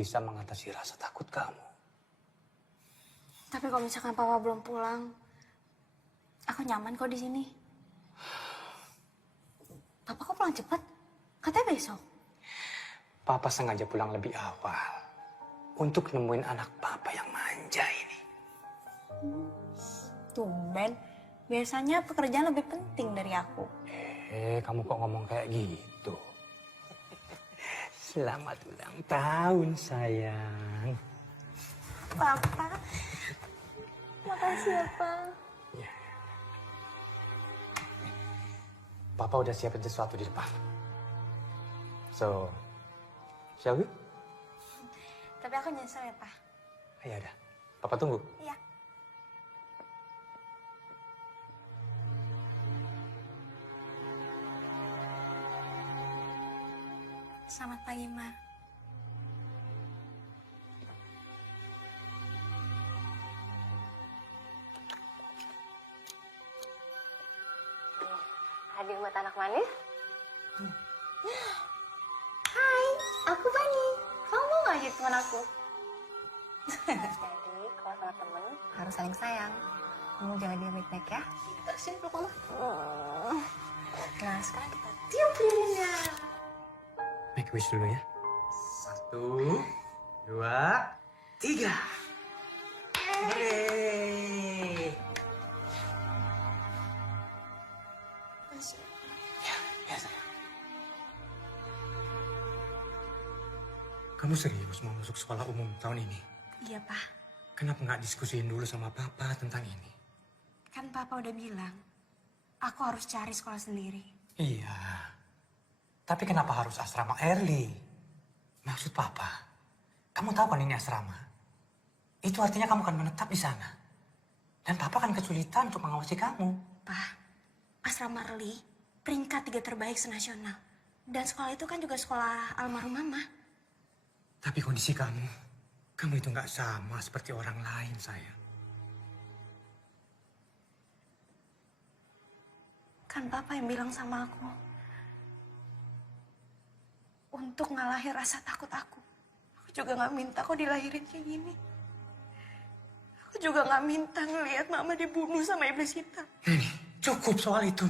bisa mengatasi rasa takut kamu. Tapi kalau misalkan Papa belum pulang, aku nyaman kok di sini. Papa kok pulang cepat? Katanya besok. Papa sengaja pulang lebih awal untuk nemuin anak Papa yang manja ini. Tumben, biasanya pekerjaan lebih penting dari aku. Kamu kok ngomong kayak gitu? Selamat ulang tahun, sayang. Papa, makasih ya, Pa. Ya. Papa udah siapin sesuatu di depan. So, shall we? Tapi aku nyesel ya, Pa. Ya udah, Papa tunggu. Iya. Selamat pagi, Ma. Hadir buat anak manis. Hai, aku Bani. Kamu mau gak jadi teman aku? Jadi, kalau sama temen harus saling sayang. Kamu jaga dia baik-baik ya. Sini peluk Mama. Nah, sekarang kita tiup lilinnya. Make wish dulu ya. 1, 2, 3. Yeay. Ya, biasa. Kamu serius mau masuk sekolah umum tahun ini? Iya, Pa. Kenapa nggak diskusiin dulu sama Papa tentang ini? Kan Papa udah bilang, aku harus cari sekolah sendiri. Iya. Tapi kenapa harus asrama early? Maksud Papa, kamu tahu kan ini asrama? Itu artinya kamu kan menetap di sana. Dan Papa kan kesulitan untuk mengawasi kamu. Pa, asrama early peringkat 3 terbaik senasional. Dan sekolah itu kan juga sekolah almarhum Mama. Tapi kondisi kamu itu nggak sama seperti orang lain, sayang. Kan Papa yang bilang sama aku, untuk ngalahin rasa takut aku. Aku juga gak minta kok dilahirin kayak gini. Aku juga gak minta ngelihat Mama dibunuh sama iblis hitam. Neni, cukup soal itu.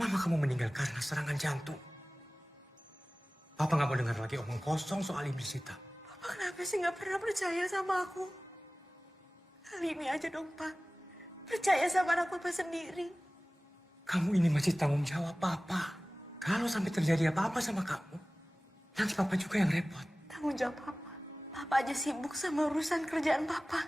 Mama kamu meninggal karena serangan jantung. Papa nggak mau dengar lagi omong kosong soal iblis hitam. Papa kenapa sih gak pernah percaya sama aku? Kali ini aja dong, Pak. Percaya sama anak Papa sendiri. Kamu ini masih tanggung jawab Papa. Kalau sampai terjadi apa-apa sama kamu, nanti Papa juga yang repot. Tanggung jawab Papa. Papa aja sibuk sama urusan kerjaan Papa.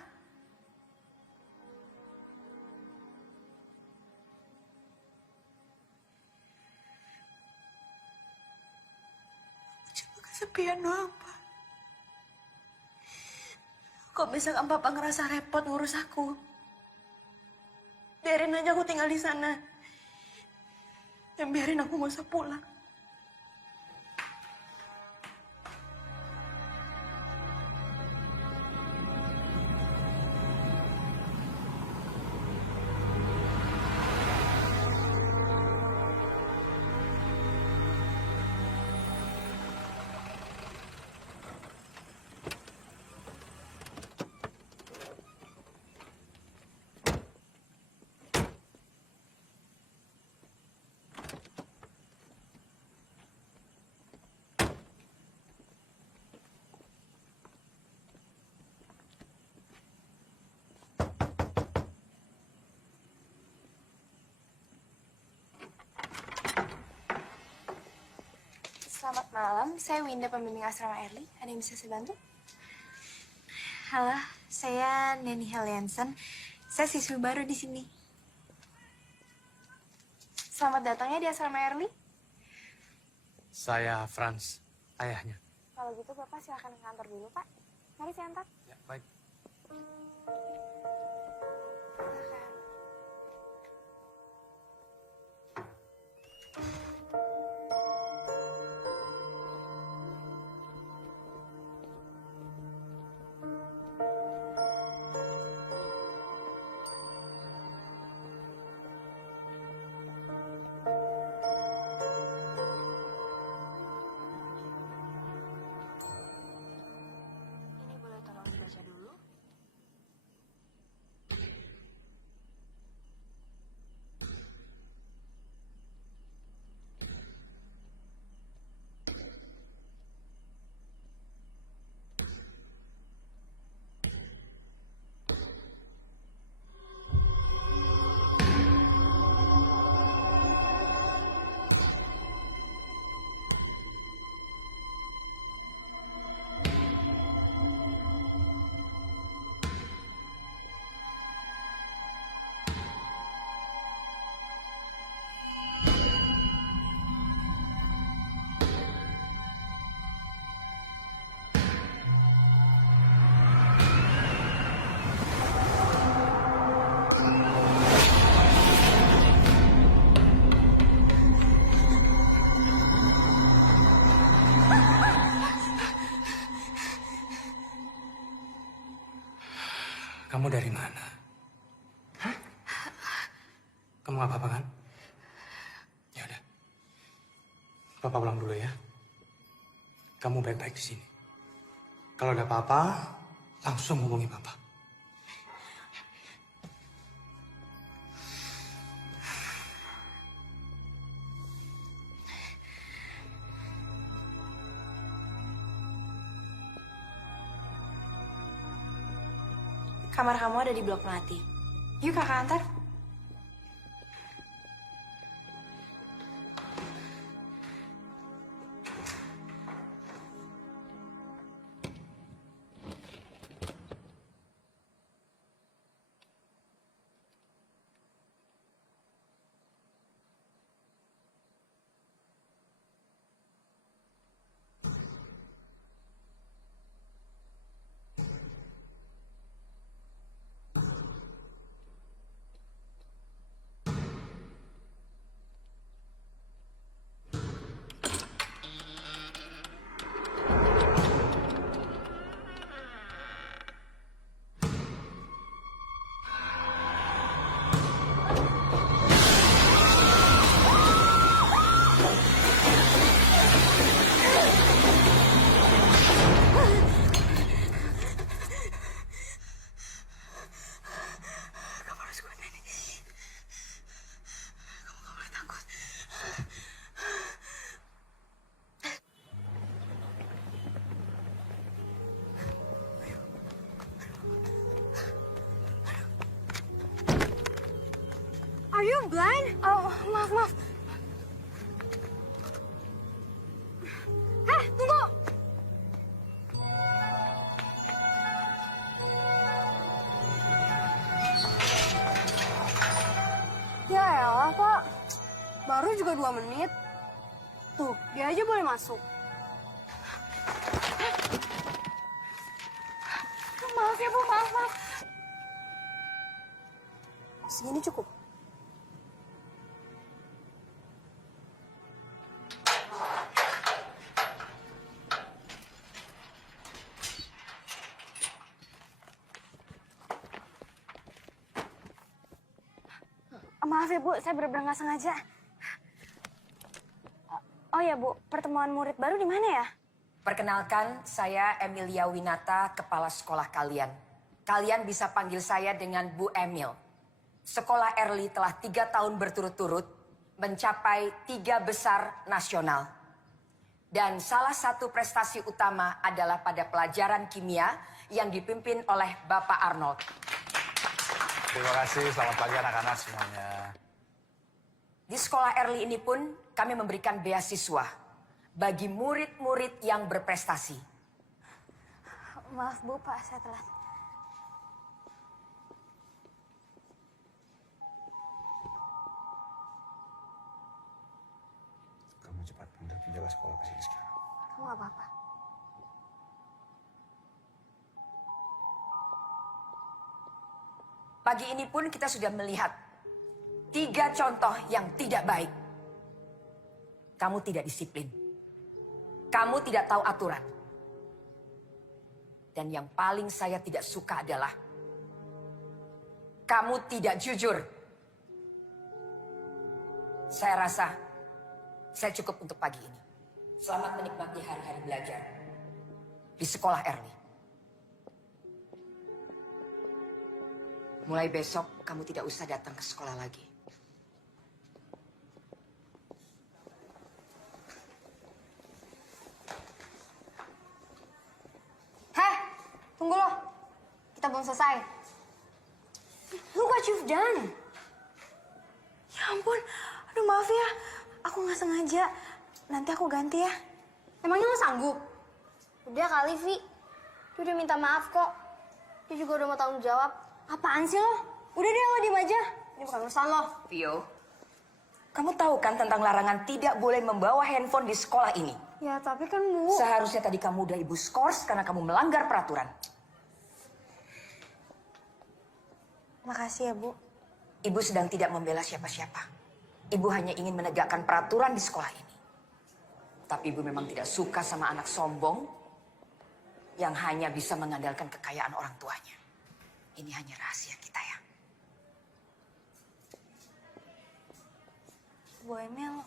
Cuma kesepian doang, Pak. Kok misalkan Papa ngerasa repot ngurus aku, biarin aja aku tinggal di sana. Dan biarin aku gak usah pulang. Selamat malam, saya Winda, pembimbing asrama Early. Ada yang bisa saya bantu? Halo, saya Neni Heliansen. Saya siswi baru di sini. Selamat datang ya di asrama Early. Saya Franz, ayahnya. Kalau gitu Bapak silahkan ke kantor dulu, Pak. Mari saya antar. Ya, baik. Kamu gak apa-apa kan? Ya udah. Papa pulang dulu ya. Kamu baik-baik di sini. Kalau ada apa-apa, langsung hubungi Papa. Kamar kamu ada di blok melati. Yuk kakak antar. Are you blind? Oh, maaf. Tunggu! Ya elah, Pak. Baru juga 2 menit. Tuh, dia aja boleh masuk. Maaf ya, Bu. Maaf. Segini cukup. Maaf ya, Bu. Saya benar-benar nggak sengaja. Oh ya, Bu. Pertemuan murid baru di mana ya? Perkenalkan, saya Emilia Winata, kepala sekolah kalian. Kalian bisa panggil saya dengan Bu Emil. Sekolah Early telah 3 tahun berturut-turut mencapai 3 besar nasional. Dan salah satu prestasi utama adalah pada pelajaran kimia yang dipimpin oleh Bapak Arnold. Terima kasih, selamat pagi anak-anak semuanya. Di sekolah Early ini pun kami memberikan beasiswa bagi murid-murid yang berprestasi. Maaf, Bu. Pak, saya telat. Kamu cepat pindah penjaga sekolah ke sini sekarang. Kamu nggak apa-apa. Pagi ini pun kita sudah melihat 3 contoh yang tidak baik. Kamu tidak disiplin. Kamu tidak tahu aturan. Dan yang paling saya tidak suka adalah kamu tidak jujur. Saya rasa saya cukup untuk pagi ini. Selamat menikmati hari-hari belajar di sekolah Early. Mulai besok kamu tidak usah datang ke sekolah lagi. Heh, tunggu loh. Kita belum selesai. Look what you've done. Ya ampun, aduh maaf ya. Aku nggak sengaja. Nanti aku ganti ya. Emangnya lo sanggup? Udah kali, Vi. Dia udah minta maaf kok. Dia juga udah mau tanggung jawab. Apaan sih lo? Udah deh, lo diem aja. Ini bukan urusan lo. Vio, kamu tahu kan tentang larangan tidak boleh membawa handphone di sekolah ini? Ya, tapi kan, Bu. Seharusnya tadi kamu udah ibu skors karena kamu melanggar peraturan. Makasih ya, Bu. Ibu sedang tidak membela siapa-siapa. Ibu hanya ingin menegakkan peraturan di sekolah ini. Tapi ibu memang tidak suka sama anak sombong yang hanya bisa mengandalkan kekayaan orang tuanya. Ini hanya rahasia kita ya. Bu Emil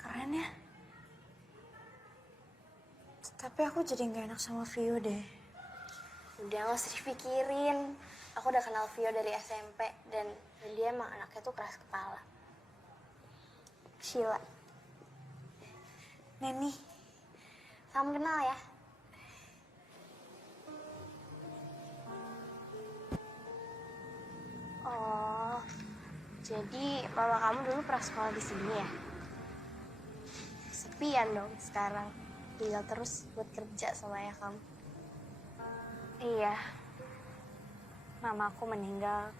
keren ya. Tapi aku jadi gak enak sama Vio deh. Udah gak usah dipikirin. Aku udah kenal Vio dari SMP dan dia emang anaknya tuh keras kepala. Sheila. Neni, Salam kenal ya. Oh, jadi mama kamu dulu pernah sekolah di sini ya? Sepian dong sekarang. Tinggal terus buat kerja sama ayah kamu. iya. Mama aku meninggal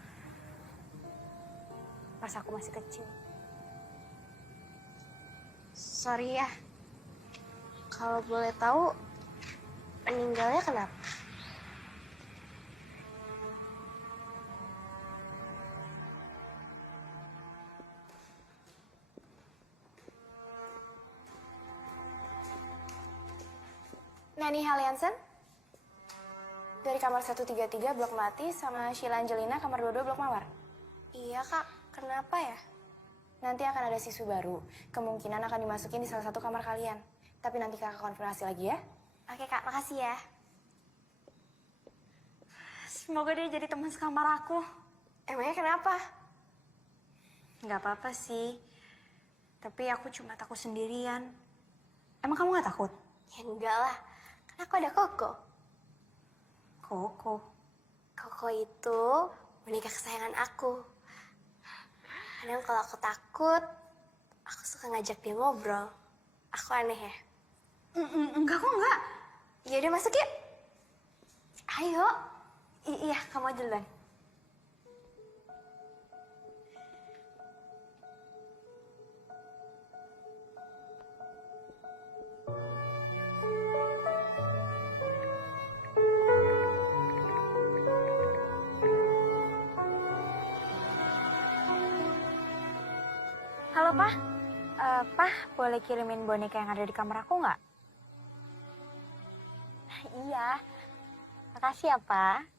pas aku masih kecil. Sorry ya. Kalau boleh tahu, meninggalnya kenapa? Nani Haliansen dari kamar 133 blok Melati sama Sheila Angelina kamar 22 blok Mawar. Iya kak, kenapa ya? Nanti akan ada siswa baru. Kemungkinan akan dimasukin di salah satu kamar kalian. Tapi nanti kakak konfirmasi lagi ya. Oke kak, makasih ya. Semoga dia jadi teman sekamar aku. Emangnya kenapa? Nggak apa-apa sih. Tapi aku cuma takut sendirian. Emang kamu nggak takut? Ya enggak lah, kan aku ada Koko. Koko. Koko itu boneka kesayangan aku. Kadang kalau aku takut, aku suka ngajak dia ngobrol. Aku aneh ya? Enggak kok enggak. Ya udah masuk yuk. Ayo. Iya, kamu aja duluan. Halo, Pak. Pak, boleh kirimin boneka yang ada di kamar aku nggak? Iya. Makasih ya, Pak.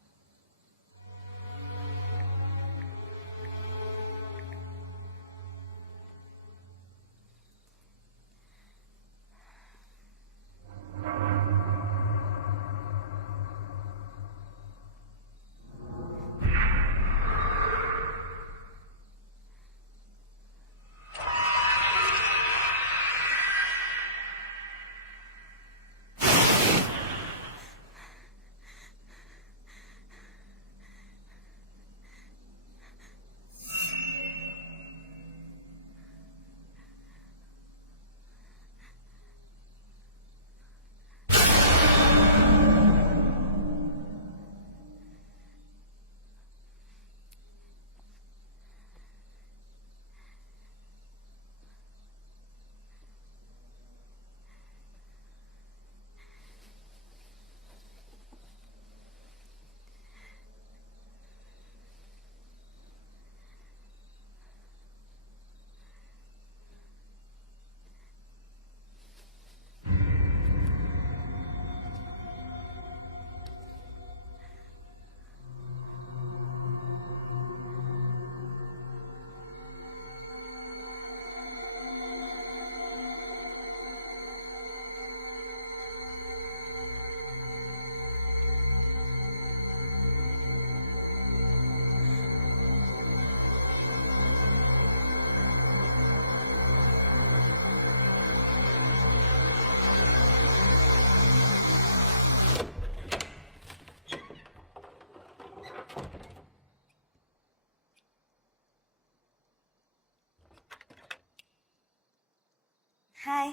Hai,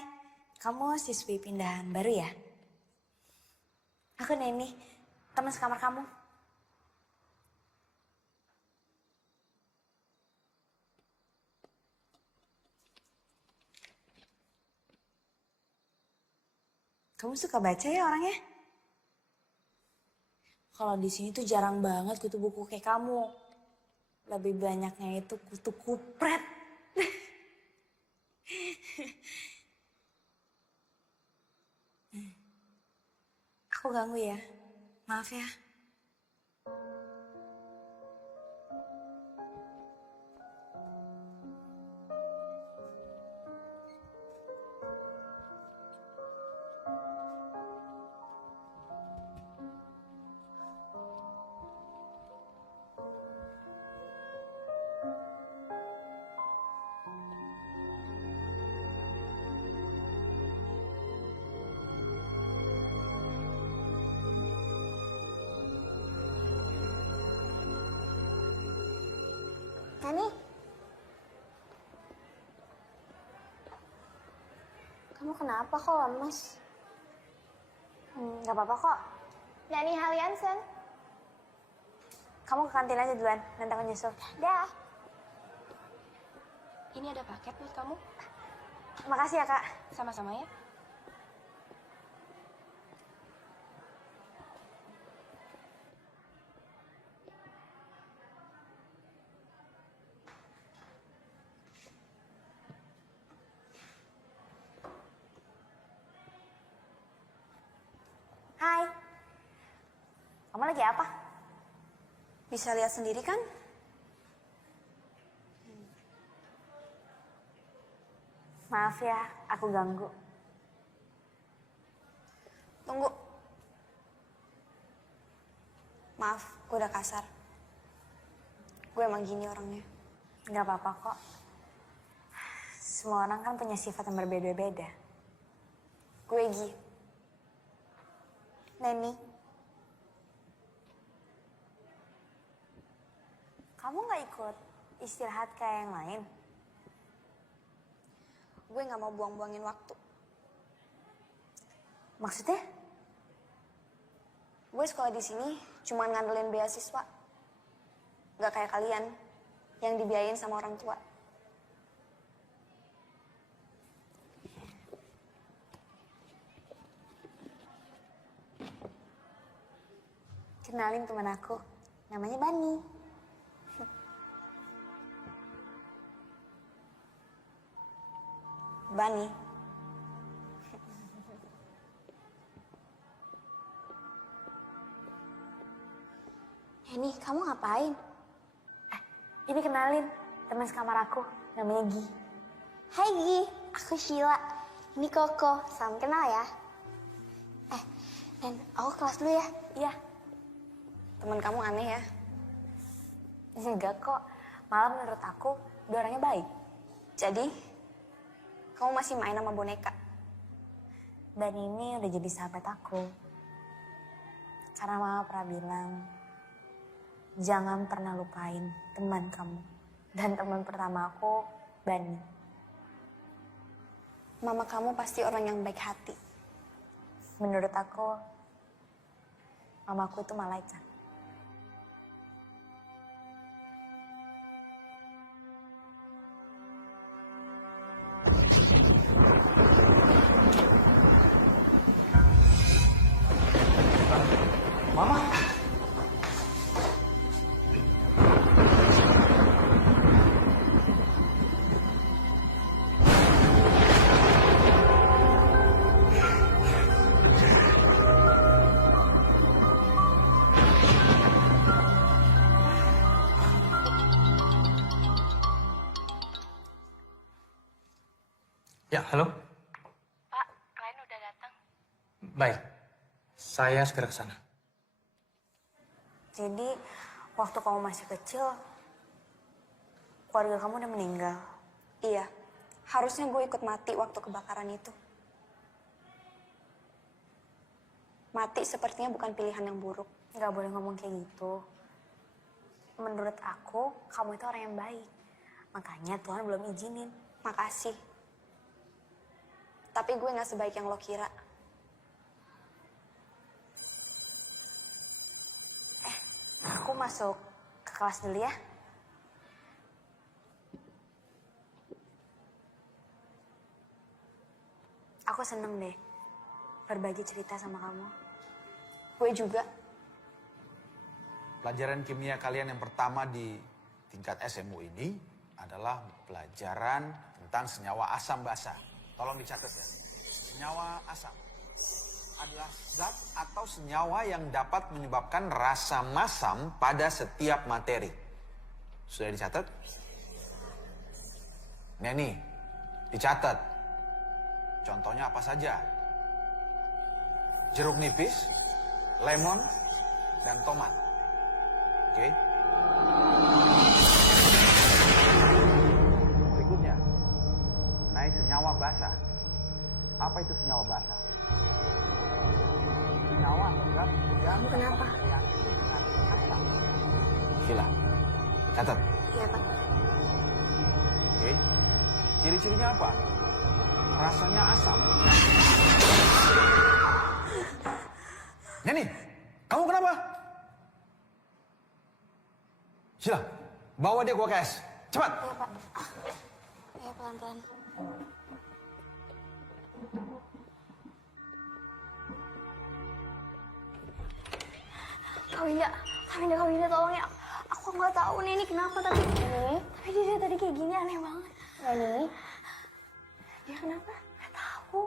kamu siswi pindahan baru ya? Aku Neni, teman sekamar kamu. Kamu suka baca ya orangnya? Kalau di sini tuh jarang banget kutu buku kayak kamu. Lebih banyaknya itu kutu kupret. Aku ganggu ya, maaf ya. Nani? Kamu kenapa kok lemes? Gak apa-apa kok. Nani Haliansen. Kamu ke kantin aja duluan, nanti aku nyusul. Dah. Ini ada paket buat kamu. Makasih ya, Kak. Sama-sama ya. Hai. Kamu lagi apa? Bisa lihat sendiri kan? Maaf ya, aku ganggu. Tunggu. Maaf, gue udah kasar. Gue emang gini orangnya. Gak apa-apa kok. Semua orang kan punya sifat yang berbeda-beda. Gue Gi. Neni. Kamu gak ikut istirahat kayak yang lain? Gue gak mau buang-buangin waktu. Maksudnya? Gue sekolah di sini cuma ngandelin beasiswa. Gak kayak kalian yang dibiayain sama orang tua. Kenalin teman aku, namanya Bani. Bani. Neni, kamu ngapain? Ini kenalin, teman sekamar aku, namanya Gi. Hai Gi, aku Sheila. Ini Koko, salam kenal ya. Nen, aku kelas dulu ya. Iya. Temen kamu aneh ya. Enggak kok, malah menurut aku dia orangnya baik. Jadi, kamu masih main sama boneka. Dan ini udah jadi sahabat aku. Karena mama pernah bilang, jangan pernah lupain teman kamu. Dan teman pertama aku, Bani. Mama kamu pasti orang yang baik hati. Menurut aku, mamaku itu malaikat. Mama. Ya, halo. Pak, klien udah datang. Baik, saya segera ke sana. Jadi, waktu kamu masih kecil, keluarga kamu udah meninggal. Iya, harusnya gue ikut mati waktu kebakaran itu. Mati sepertinya bukan pilihan yang buruk. Nggak boleh ngomong kayak gitu. Menurut aku, kamu itu orang yang baik. Makanya Tuhan belum izinin. Makasih. Tapi gue gak sebaik yang lo kira. Aku masuk ke kelas dulu ya. Aku seneng deh berbagi cerita sama kamu. Gue juga. Pelajaran kimia kalian yang pertama di tingkat SMU ini adalah pelajaran tentang senyawa asam basa. Tolong dicatat ya. Senyawa asam adalah zat atau senyawa yang dapat menyebabkan rasa masam pada setiap materi. Sudah dicatat? Neni, dicatat. Contohnya apa saja? Jeruk nipis, lemon, dan tomat. Oke? Berikutnya, mengenai senyawa basa. Apa itu senyawa basa? Senyawa atau zat yang Kamu kenapa? bereaksi dengan asam. Sheila, catat. Iya, Pak. Oke. Ciri-cirinya apa? Rasanya asam. Neni, kamu kenapa? Sheila, bawa dia ke UKS. Cepat. Iya, Pak. Ya, pelan-pelan. Kak Winda, tolong ya. Aku nggak tahu nih ini kenapa tapi dia tadi kayak gini aneh banget. Nani, dia kenapa? Nggak tahu.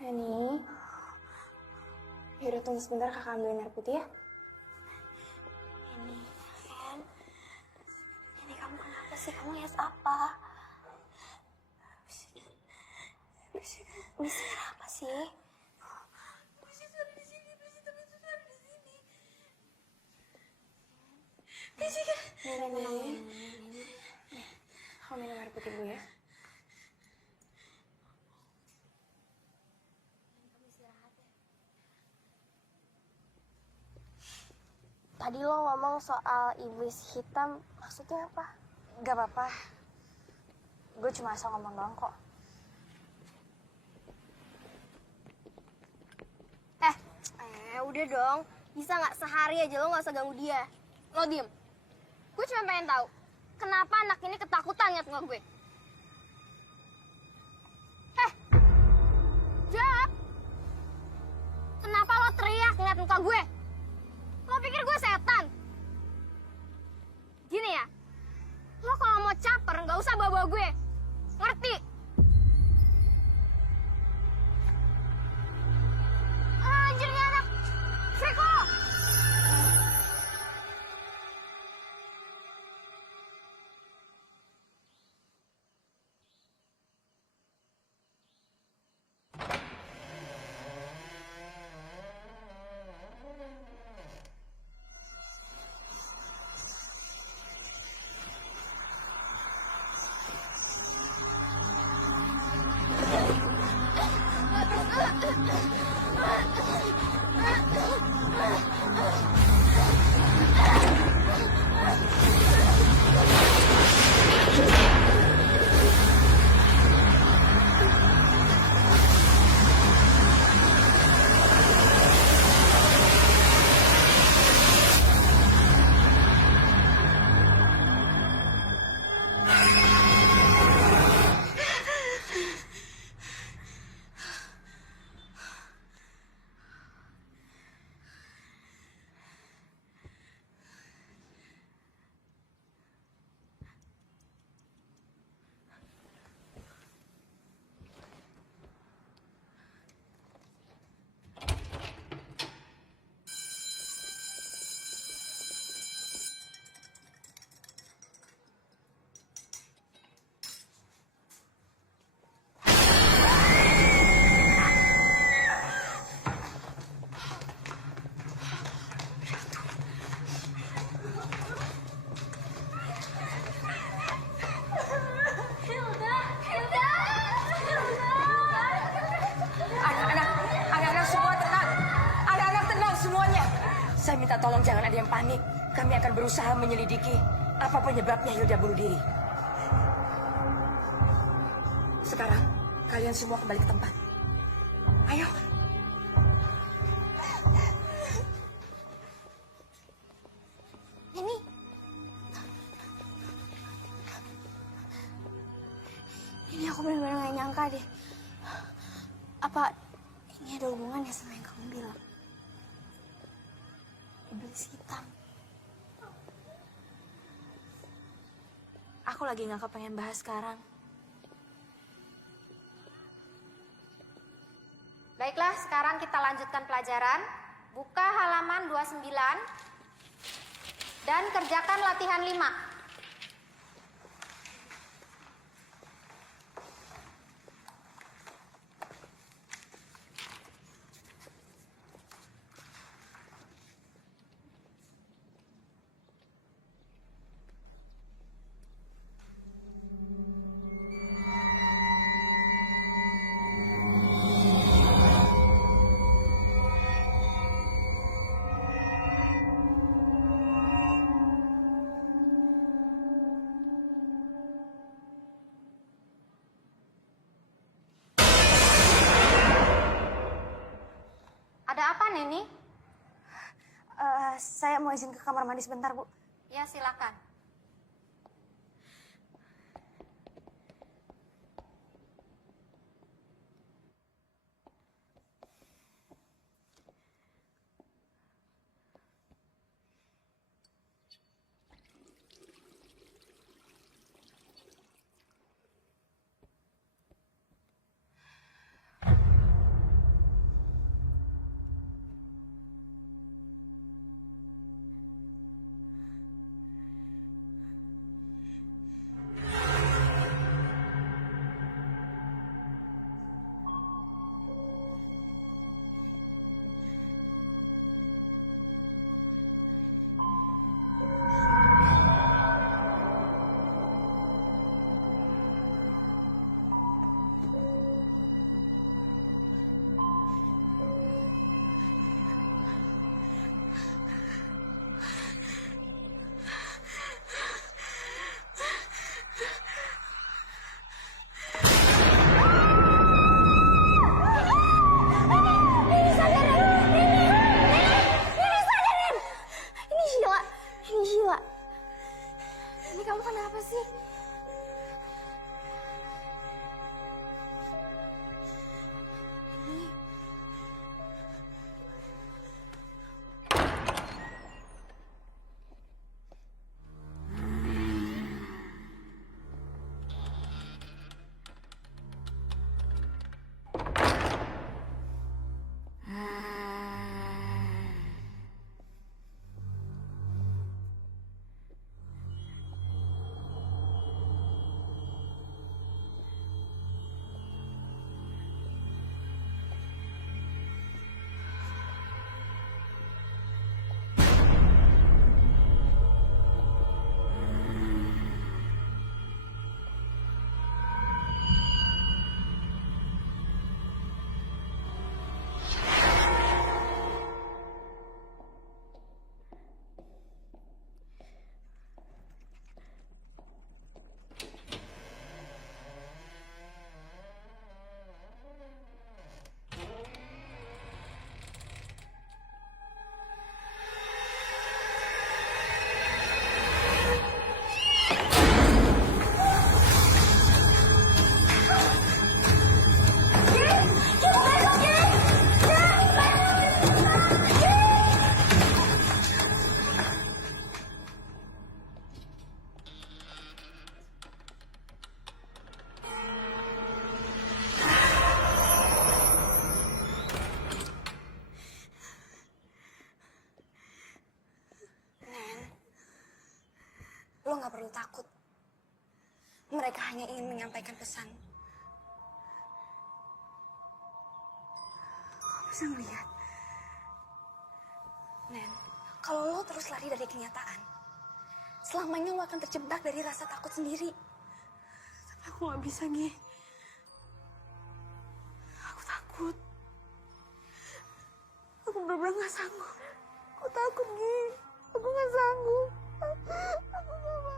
Nani, yaudah tunggu sebentar kakak ambilin air putih ya. Ini kamu kenapa sih? Kamu lihat apa? Bisik apa sih? Nih. Kamu minum air putih dulu ya. Tadi lo ngomong soal iblis hitam, maksudnya apa? Gak apa-apa. Gue cuma asal ngomong doang kok. Udah dong. Bisa nggak sehari aja lo nggak usah ganggu dia. Lo diem. Gue cuma pengen tahu, kenapa anak ini ketakutan ngeliat muka gue? Jawab. Kenapa lo teriak ngeliat muka gue? Lo pikir gue setan? Gini ya, lo kalau mau caper nggak usah bawa-bawa gue. Ngerti? Anjir nih anak. Freak lo. Saya minta tolong jangan ada yang panik. Kami akan berusaha menyelidiki apa penyebabnya Hilda bunuh diri. Sekarang, kalian semua kembali ke tempat. Ayo. Ini aku benar-benar gak nyangka deh. Apa ini ada hubungannya sama yang kamu bilang? Iblis hitam. Aku lagi gak kepengen bahas sekarang. Baiklah, sekarang kita lanjutkan pelajaran. Buka halaman 29 dan kerjakan latihan 5. izin ke kamar mandi sebentar, Bu. Ya, silakan. Ini Sheila. Ini kamu kenapa sih? Lo nggak perlu takut. Mereka hanya ingin menyampaikan pesan. Lo bisa melihat, Nen, kalau lo terus lari dari kenyataan, selamanya lo akan terjebak dari rasa takut sendiri. Tapi aku nggak bisa, Gi. Aku takut. Aku benar-benar nggak sanggup. Aku takut, Gi. Aku nggak sanggup. Aku nggak mau.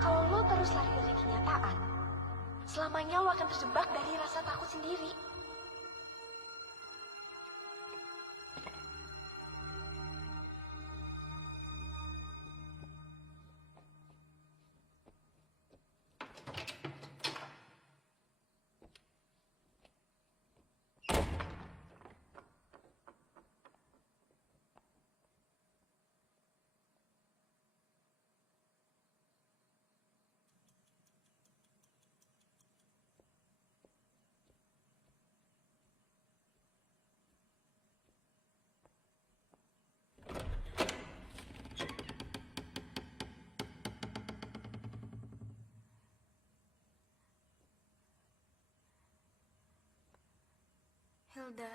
Kalau lo terus lari dari kenyataan, selamanya lo akan terjebak dari rasa takut sendiri. Hilda,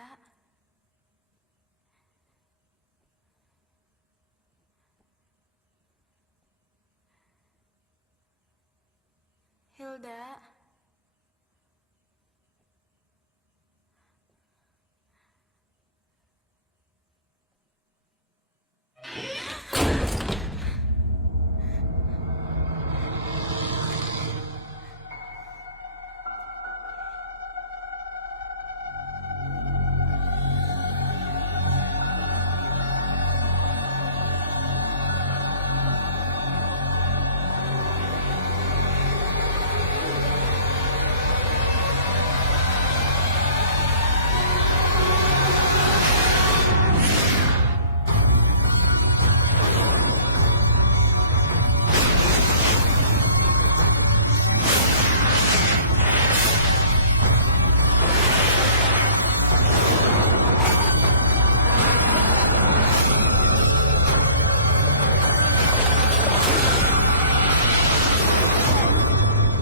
Hilda.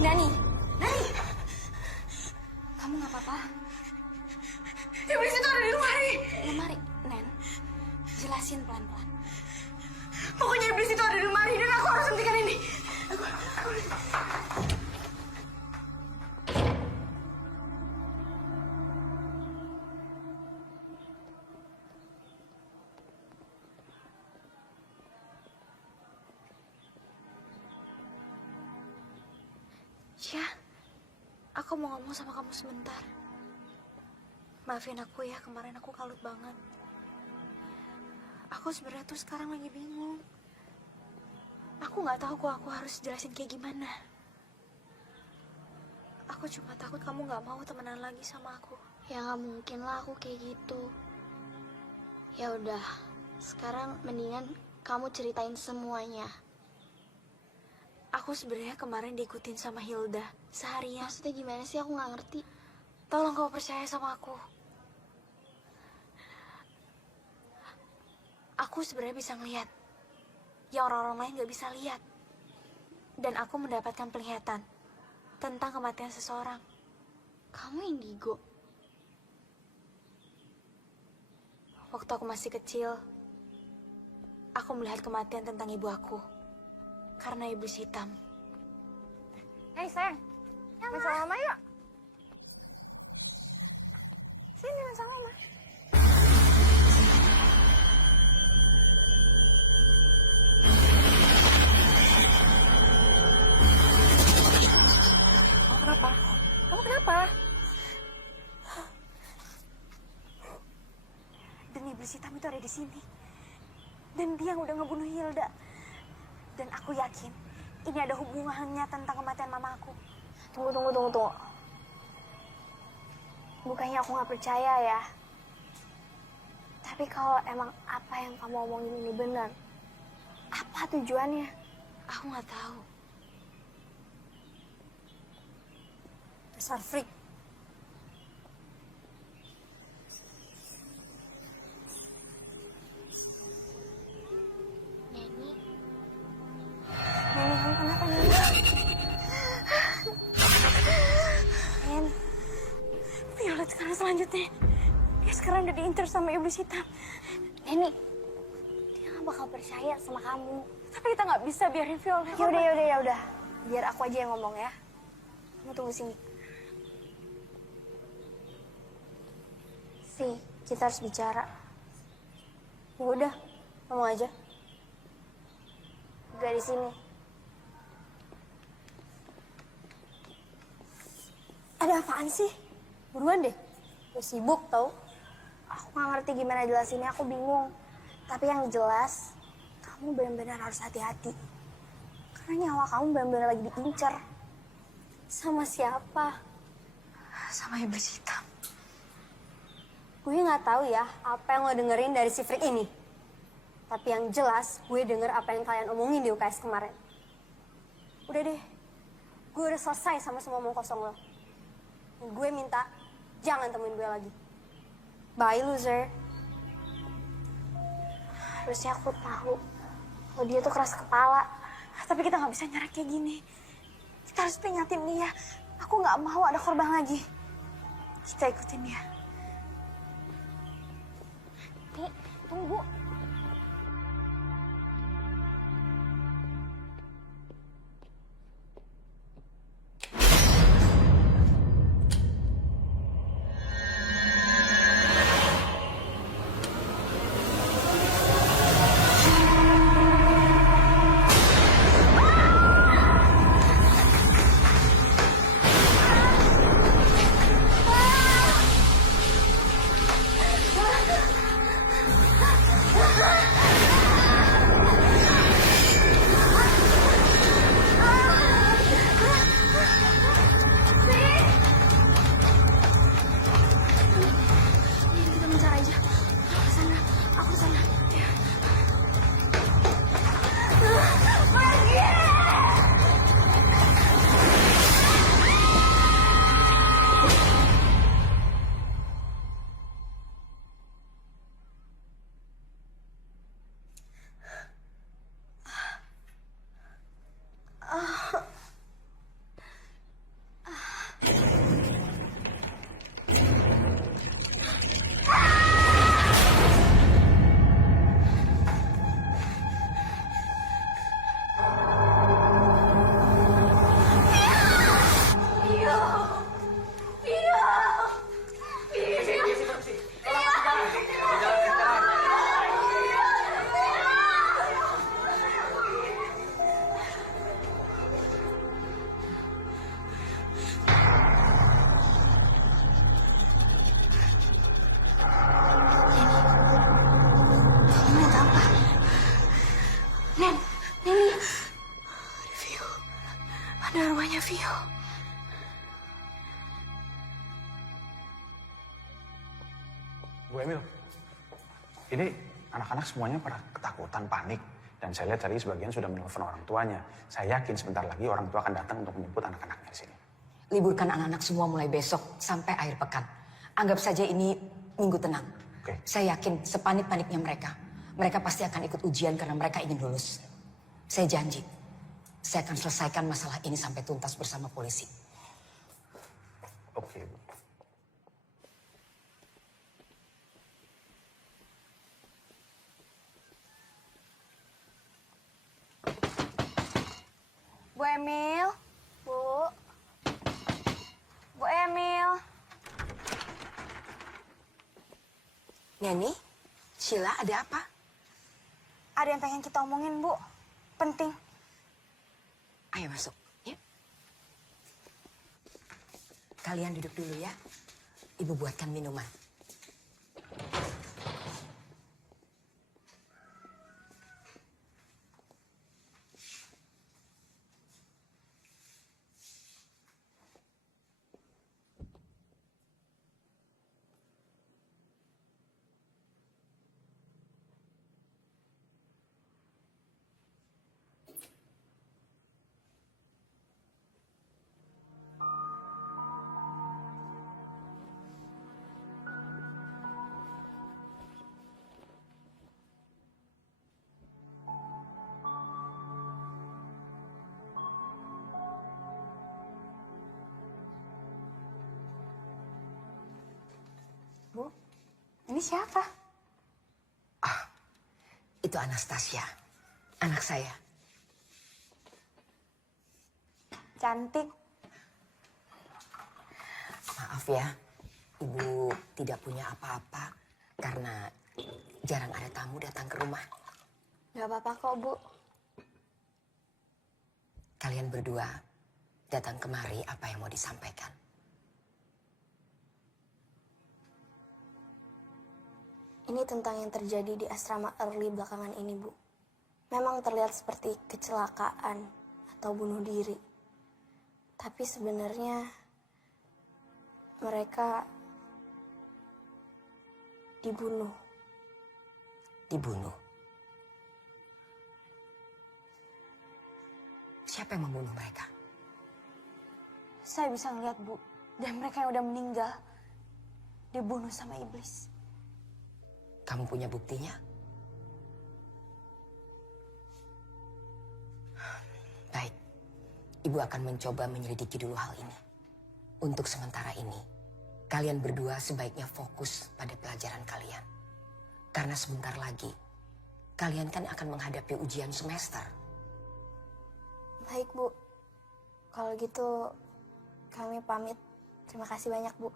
Nani, Nani, kamu nggak apa-apa? Iblis itu ada di lemari. Lemari, Nen, jelasin pelan-pelan. Pokoknya iblis itu ada di lemari dan aku harus hentikan ini. Ya, aku mau ngomong sama kamu sebentar. Maafin aku ya, kemarin aku kalut banget. Aku sebenarnya tuh sekarang lagi bingung. Aku nggak tahu kok aku harus jelasin kayak gimana. Aku cuma takut kamu nggak mau temenan lagi sama aku. Ya nggak mungkin lah aku kayak gitu. Ya udah, sekarang mendingan kamu ceritain semuanya. Aku sebenarnya kemarin diikutin sama Hilda seharian. Maksudnya gimana sih? Aku nggak ngerti. Tolong kau percaya sama aku. Aku sebenarnya bisa ngelihat yang orang-orang lain nggak bisa lihat. Dan aku mendapatkan penglihatan tentang kematian seseorang. Kamu indigo. Waktu aku masih kecil, aku melihat kematian tentang ibu aku karena iblis hitam. Hei sayang, main sama mama yuk. Sini main sama mama. Kamu kenapa? Kamu kenapa? Dan iblis hitam itu ada di sini. Dan dia yang udah ngebunuh Hilda. Dan aku yakin ini ada hubungannya tentang kematian mama aku. Tunggu. Bukannya aku nggak percaya ya. Tapi kalau emang apa yang kamu omongin ini benar, apa tujuannya? Aku nggak tahu. Dasar freak. Neni, Nenek, kamu kenapa Nenek? Nen, Violet sekarang selanjutnya. Dia sekarang udah diincar sama iblis hitam. Neni, dia nggak bakal percaya sama kamu. Tapi kita nggak bisa biarin Violet. Ya udah. Biar aku aja yang ngomong ya. Kamu tunggu sini. Vi, kita harus bicara. Ya udah, ngomong aja. Gak di sini. Ada apaan sih? Buruan deh. Gue sibuk tau. Aku gak ngerti gimana jelasinnya, aku bingung. Tapi yang jelas, kamu benar-benar harus hati-hati. Karena nyawa kamu benar-benar lagi diincar. Sama siapa? Sama iblis hitam. Gue gak tahu ya apa yang lo dengerin dari si freak ini. Tapi yang jelas, gue denger apa yang kalian omongin di UKS kemarin. Udah deh, gue udah selesai sama semua omong kosong lo. Dan gue minta, jangan temuin gue lagi. Bye, loser. Harusnya aku tahu kalau dia tuh keras kepala. Tapi kita nggak bisa nyerah kayak gini. Kita harus peringatin dia. Aku nggak mau ada korban lagi. Kita ikutin dia. Nih, tunggu. Vio. Bu Emil, ini anak-anak semuanya pada ketakutan, panik. Dan saya lihat tadi sebagian sudah menelpon orang tuanya. Saya yakin sebentar lagi orang tua akan datang untuk menjemput anak-anaknya di sini. Liburkan anak-anak semua mulai besok sampai akhir pekan. Anggap saja ini minggu tenang. Oke. Saya yakin sepanik-paniknya mereka. Mereka pasti akan ikut ujian karena mereka ingin lulus. Saya janji, saya akan selesaikan masalah ini sampai tuntas bersama polisi. Oke, Bu. Bu Emil. Bu. Bu Emil. Neni, Sheila ada apa? Ada yang pengen kita omongin, Bu. Penting. Ayo masuk, ya. Kalian duduk dulu ya. Ibu buatkan minuman. Bu, ini siapa? Itu Anastasia, anak saya. Cantik. Maaf ya, Ibu tidak punya apa-apa karena jarang ada tamu datang ke rumah. Gak apa-apa kok, Bu. Kalian berdua datang kemari, apa yang mau disampaikan? Ini tentang yang terjadi di asrama Early belakangan ini, Bu. Memang terlihat seperti kecelakaan atau bunuh diri. Tapi sebenarnya mereka dibunuh. Dibunuh. Siapa yang membunuh mereka? Saya bisa ngeliat, Bu. Dan mereka yang udah meninggal dibunuh sama iblis. Kamu punya buktinya? Baik, Ibu akan mencoba menyelidiki dulu hal ini. Untuk sementara ini, kalian berdua sebaiknya fokus pada pelajaran kalian. Karena sebentar lagi, kalian kan akan menghadapi ujian semester. Baik, Bu. Kalau gitu, kami pamit. Terima kasih banyak, Bu.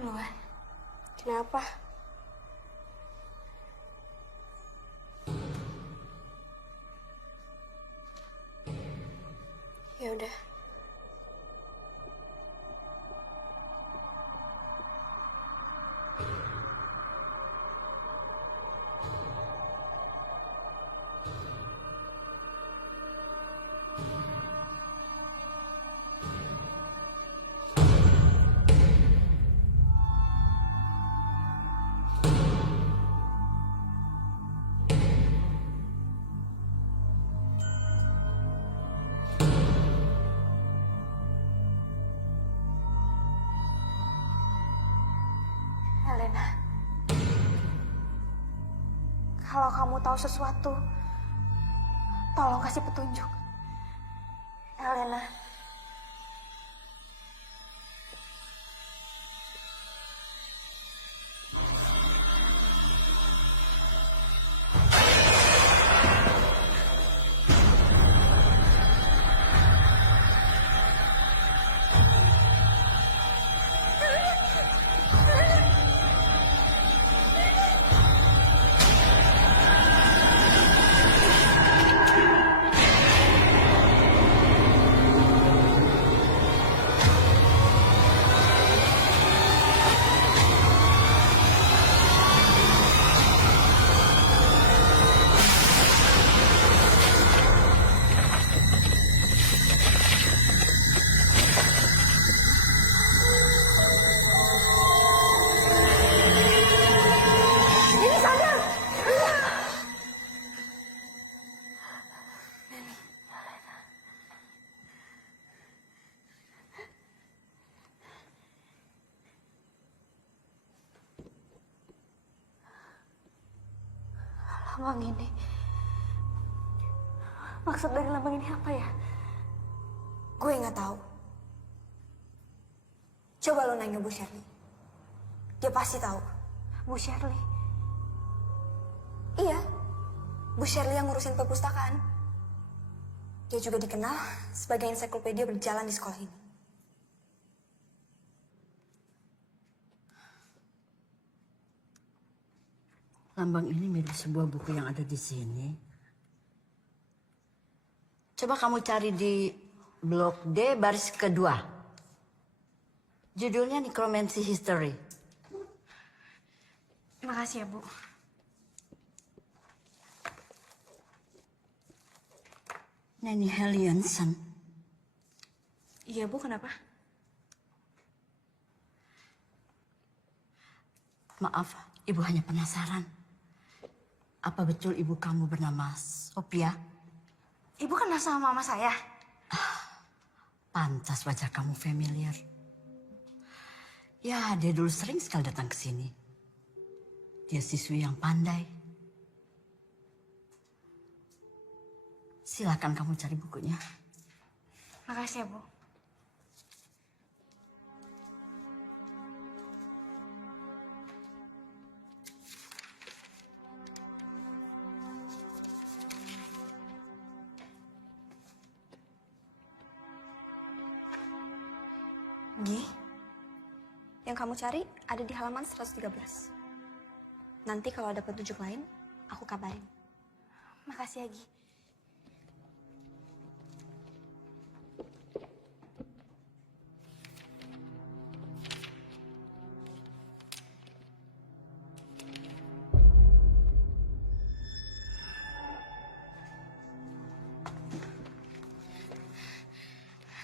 Luan, Kenapa? Ya udah. Elena. Kalau kamu tahu sesuatu, tolong kasih petunjuk. Elena. Lambang ini. Maksud dari lambang ini apa ya? Gue nggak tahu. Coba lo nanya Bu Shirley. Dia pasti tahu. Bu Shirley. Iya, Bu Shirley yang ngurusin perpustakaan. Dia juga dikenal sebagai ensiklopedia berjalan di sekolah ini. Lambang ini mirip sebuah buku yang ada di sini. Coba kamu cari di blok D baris kedua. Judulnya Necromancy History. Makasih ya, Bu. Nanny Hellianson. Iya, Bu, kenapa? Maaf, Ibu hanya penasaran. Apa betul ibu kamu bernama Sophia? Ibu kenal sama mama saya. Pantas wajah kamu familiar. Ya, dia dulu sering sekali datang ke sini. Dia siswi yang pandai. Silakan kamu cari bukunya. Makasih ya, Bu. Gi, yang kamu cari ada di halaman 113. Nanti kalau ada petunjuk lain, aku kabarin. Makasih ya, Gi.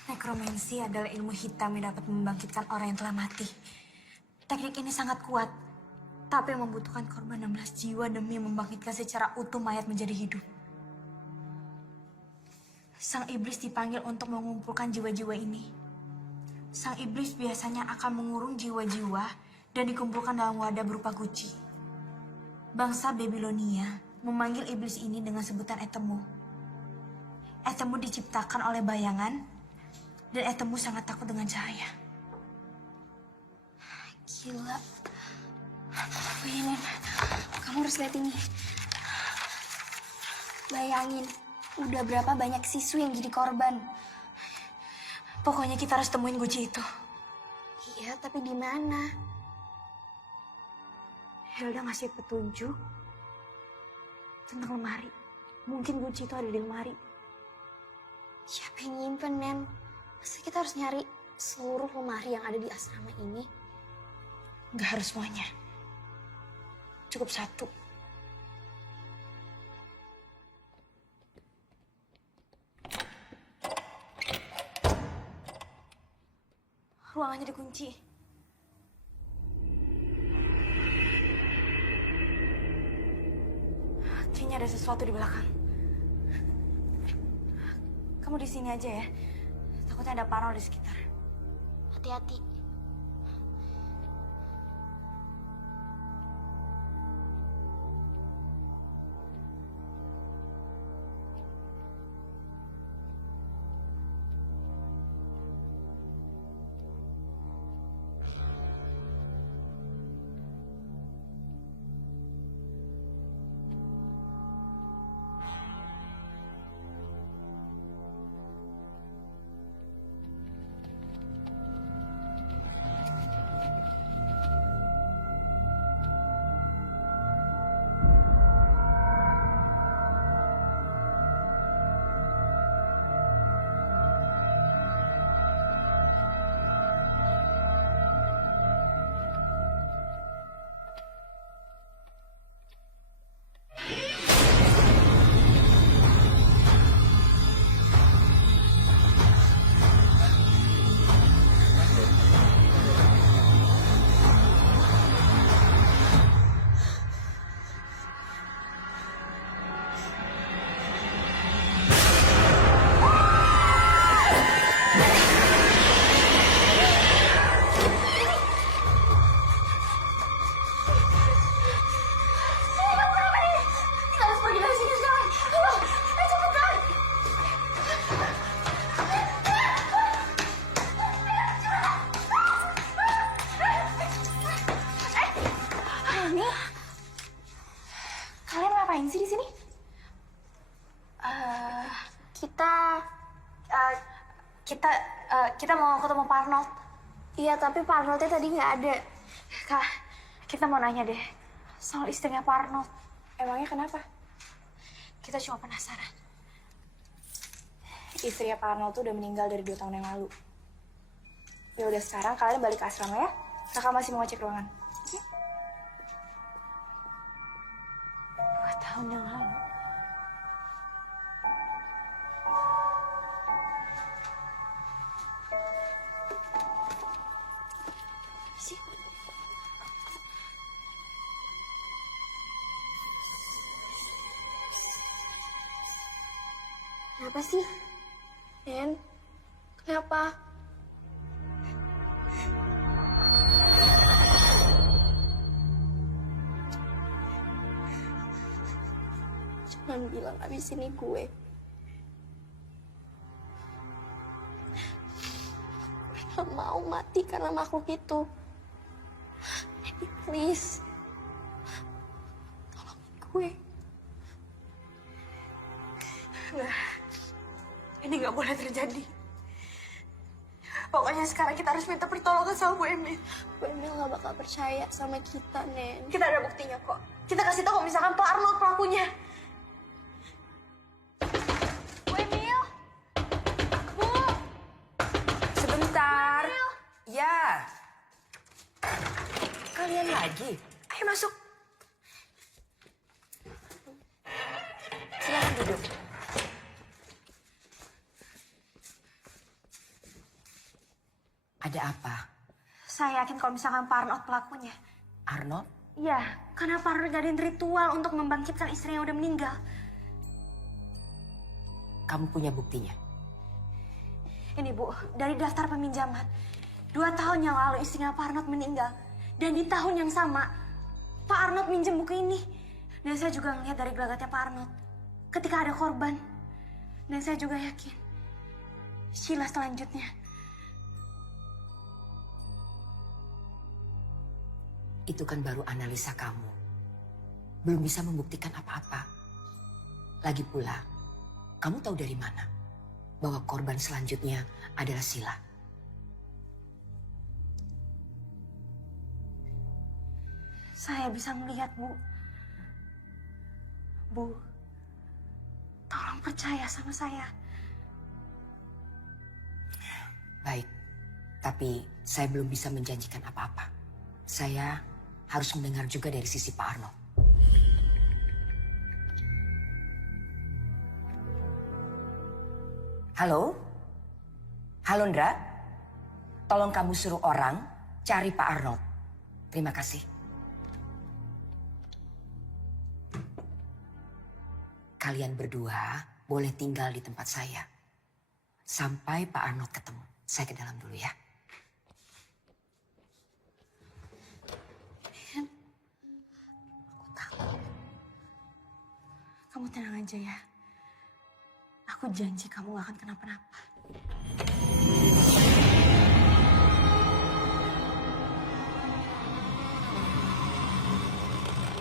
Nekromansi adalah ilmu hitam yang dapat membangkitkan orang yang telah mati. Teknik ini sangat kuat, tapi membutuhkan korban 16 jiwa demi membangkitkan secara utuh mayat menjadi hidup. Sang iblis dipanggil untuk mengumpulkan jiwa-jiwa ini. Sang iblis biasanya akan mengurung jiwa-jiwa dan dikumpulkan dalam wadah berupa guci. Bangsa Babilonia memanggil iblis ini dengan sebutan Etemu. Etemu diciptakan oleh bayangan, dan Etemu sangat takut dengan cahaya. Gila. Bayangin, kamu harus lihat ini. Bayangin, udah berapa banyak siswi yang jadi korban. Pokoknya kita harus temuin guci itu. Iya, tapi di mana? Hilda ngasih petunjuk tentang lemari. Mungkin kunci itu ada di lemari. Siapa yang nyimpen, Nen? Masa kita harus nyari seluruh lemari yang ada di asrama ini? Gak harus semuanya. Cukup satu. Ruangannya dikunci. Kayaknya ada sesuatu di belakang. Kamu di sini aja ya. Takutnya ada parno di sekitar. Hati-hati. Kita mau ketemu Pak Arnold. Iya, tapi Pak Arnoldnya tadi nggak ada. Kak, kita mau nanya deh soal istrinya Pak Arnold. Emangnya kenapa? Kita cuma penasaran. Istrinya Pak Arnold tuh udah meninggal dari 2 tahun yang lalu. Ya udah, sekarang kalian balik ke asrama ya. Kakak masih mau ngecek ruangan. 2 tahun yang lalu. Sih. Kenapa sih? Nen, kenapa? Jangan bilang abis ini gue. Gue gak mau mati karena makhluk itu. Jadi please, tolongin gue. Ini nggak boleh terjadi. Pokoknya sekarang kita harus minta pertolongan sama Bu Emil. Bu Emil gak bakal percaya sama kita, Nen. Kita ada buktinya kok. Kita kasih tahu kalau misalkan Pak Arnold pelakunya. Bu Emil. Bu. Sebentar. Ya. Kalian lagi? Ayo masuk. Silakan duduk. Ada apa? Saya yakin kalau misalkan Pak Arnold pelakunya. Arnold? Iya, karena Pak Arnold ngadain ritual untuk membangkitkan istrinya yang udah meninggal. Kamu punya buktinya? Ini Bu, dari daftar peminjaman. 2 tahun yang lalu istrinya Pak Arnold meninggal. Dan di tahun yang sama, Pak Arnold minjem buku ini. Dan saya juga ngeliat dari gelagatnya Pak Arnold. Ketika ada korban. Dan saya juga yakin. Sheila selanjutnya. Itu kan baru analisa kamu. Belum bisa membuktikan apa-apa. Lagi pula, kamu tahu dari mana bahwa korban selanjutnya adalah Sheila? Saya bisa melihat, Bu. Bu, tolong percaya sama saya. Baik, tapi saya belum bisa menjanjikan apa-apa. Saya harus mendengar juga dari sisi Pak Arnold. Halo? Halo, Ndra? Tolong kamu suruh orang cari Pak Arnold. Terima kasih. Kalian berdua boleh tinggal di tempat saya. Sampai Pak Arnold ketemu. Saya ke dalam dulu ya. Kamu tenang aja ya. Aku janji kamu gak akan kenapa-napa.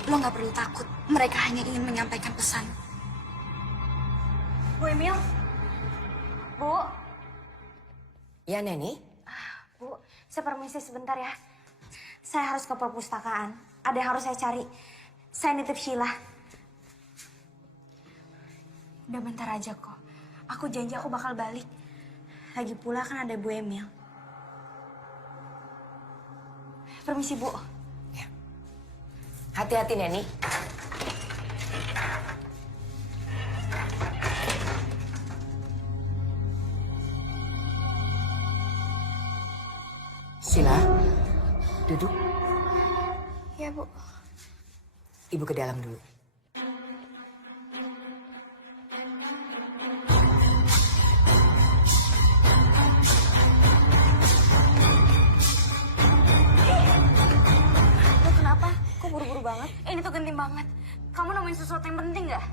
Lo gak perlu takut. Mereka hanya ingin menyampaikan pesan. Bu Emil? Bu? Ya, Neni? Bu, saya permisi sebentar ya. Saya harus ke perpustakaan. Ada yang harus saya cari. Saya nitip Sheila. Udah bentar aja kok. Aku janji aku bakal balik. Lagi pula kan ada Bu Emil. Permisi, Bu. Ya. Hati-hati, Neni. Sheila, duduk. Ya, Bu. Ibu ke dalam dulu. Lo kenapa? Kok buru-buru banget? Ini tuh genting banget. Kamu nemuin sesuatu yang penting gak?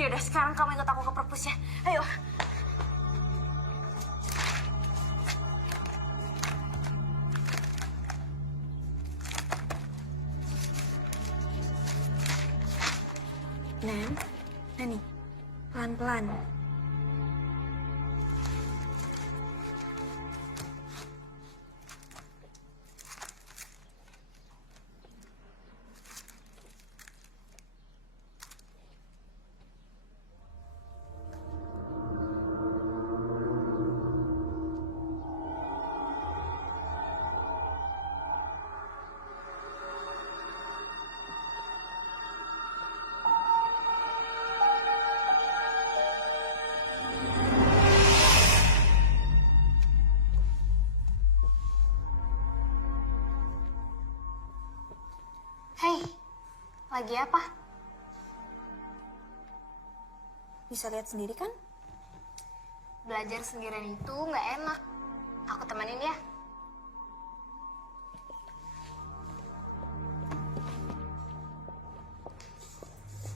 Yaudah, sekarang kamu ikut aku ke perpus ya. Ayo. Neni, pelan-pelan. Lagi apa? Bisa lihat sendiri kan? Belajar sendirian itu nggak enak. Aku temenin ya.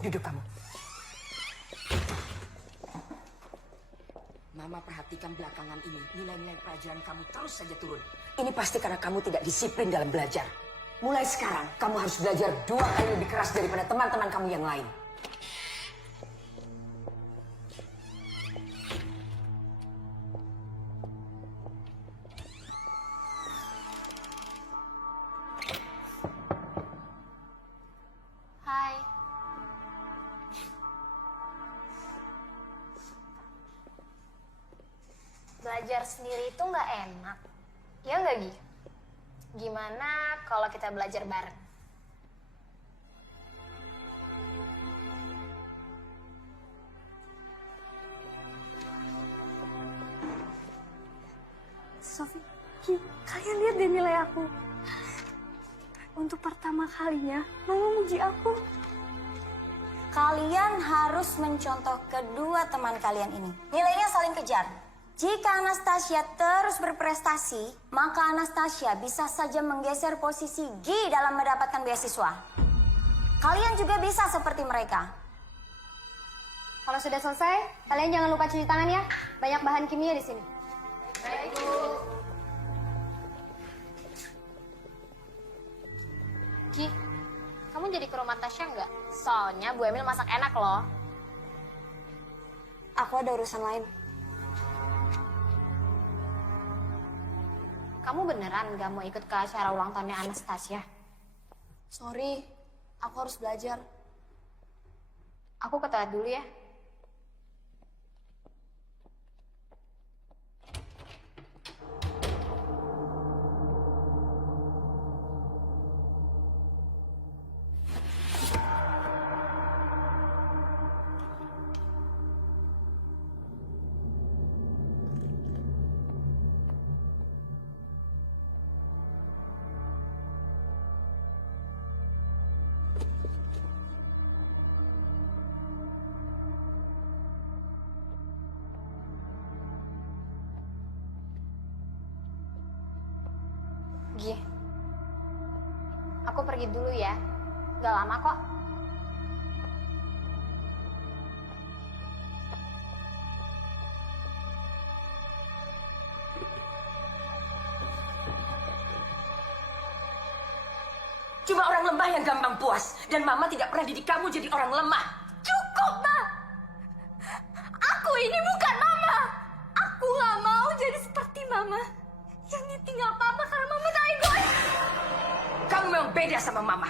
Duduk kamu. Mama perhatikan belakangan ini, nilai-nilai pelajaran kamu terus saja turun. Ini pasti karena kamu tidak disiplin dalam belajar. Mulai sekarang, kamu harus belajar 2 kali lebih keras daripada teman-teman kamu yang lain. Hai. Belajar sendiri itu nggak enak. Ya nggak, Gi? Gimana kalau kita belajar bareng? Sofi, Ki, kalian lihat deh nilai aku. Untuk pertama kalinya, Mama muji aku. Kalian harus mencontoh kedua teman kalian ini. Nilainya saling kejar. Jika Anastasia terus berprestasi, maka Anastasia bisa saja menggeser posisi Gi dalam mendapatkan beasiswa. Kalian juga bisa seperti mereka. Kalau sudah selesai, kalian jangan lupa cuci tangan ya. Banyak bahan kimia di sini. Baik, Bu. Ki, kamu jadi ke rumah Tasya nggak? Soalnya Bu Emil masak enak loh. Aku ada urusan lain. Kamu beneran nggak mau ikut ke acara ulang tahunnya Anastasia? Sorry, aku harus belajar. Aku ke toilet dulu ya. Gi, aku pergi dulu ya. Gak lama kok. Cuma orang lemah yang gampang puas. Dan Mama tidak pernah didik kamu jadi orang lemah. Cukup, Ma! Aku ini bukan Mama! Aku nggak mau jadi seperti Mama. Yang ditinggal Papa karena Mama tak egois. Kamu memang beda sama Mama.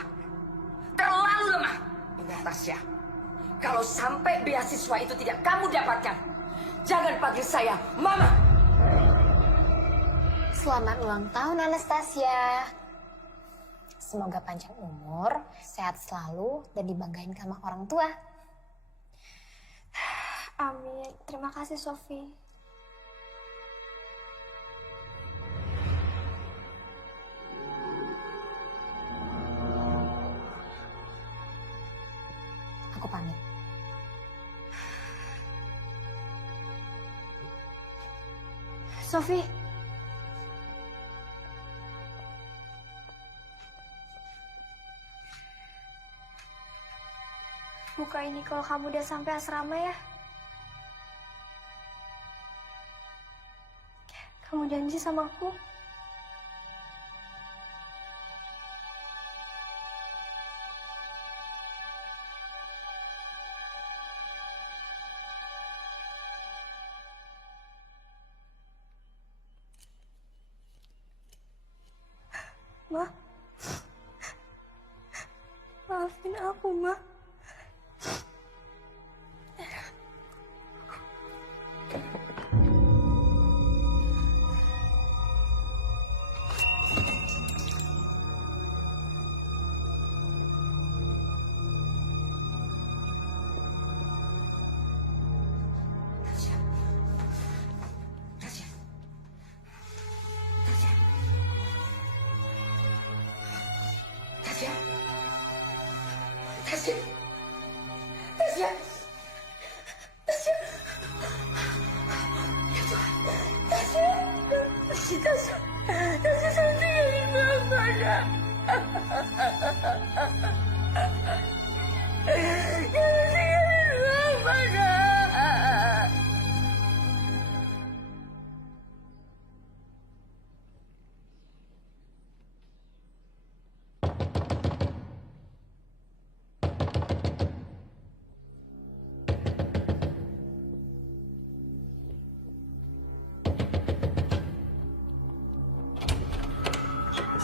Terlalu lemah. Ingat, Tasya. Kalau sampai beasiswa itu tidak kamu dapatkan, jangan panggil saya Mama. Selamat ulang tahun Anastasia. Semoga panjang umur, sehat selalu, dan dibanggain sama orang tua. Amin. Terima kasih, Sofi. Aku pamit. Sofi. Buka ini kalau kamu udah sampai asrama ya. Kamu janji sama aku? Ma, maafin aku, Ma.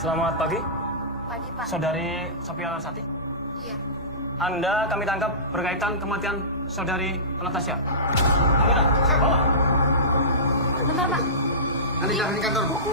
Selamat pagi, Pagi, Pak. Saudari Sophia Larasati. Iya. Anda kami tangkap berkaitan kematian Saudari Anastasia. Amira, bawa. Bentar, Pak. Nanti di kantor, Bu.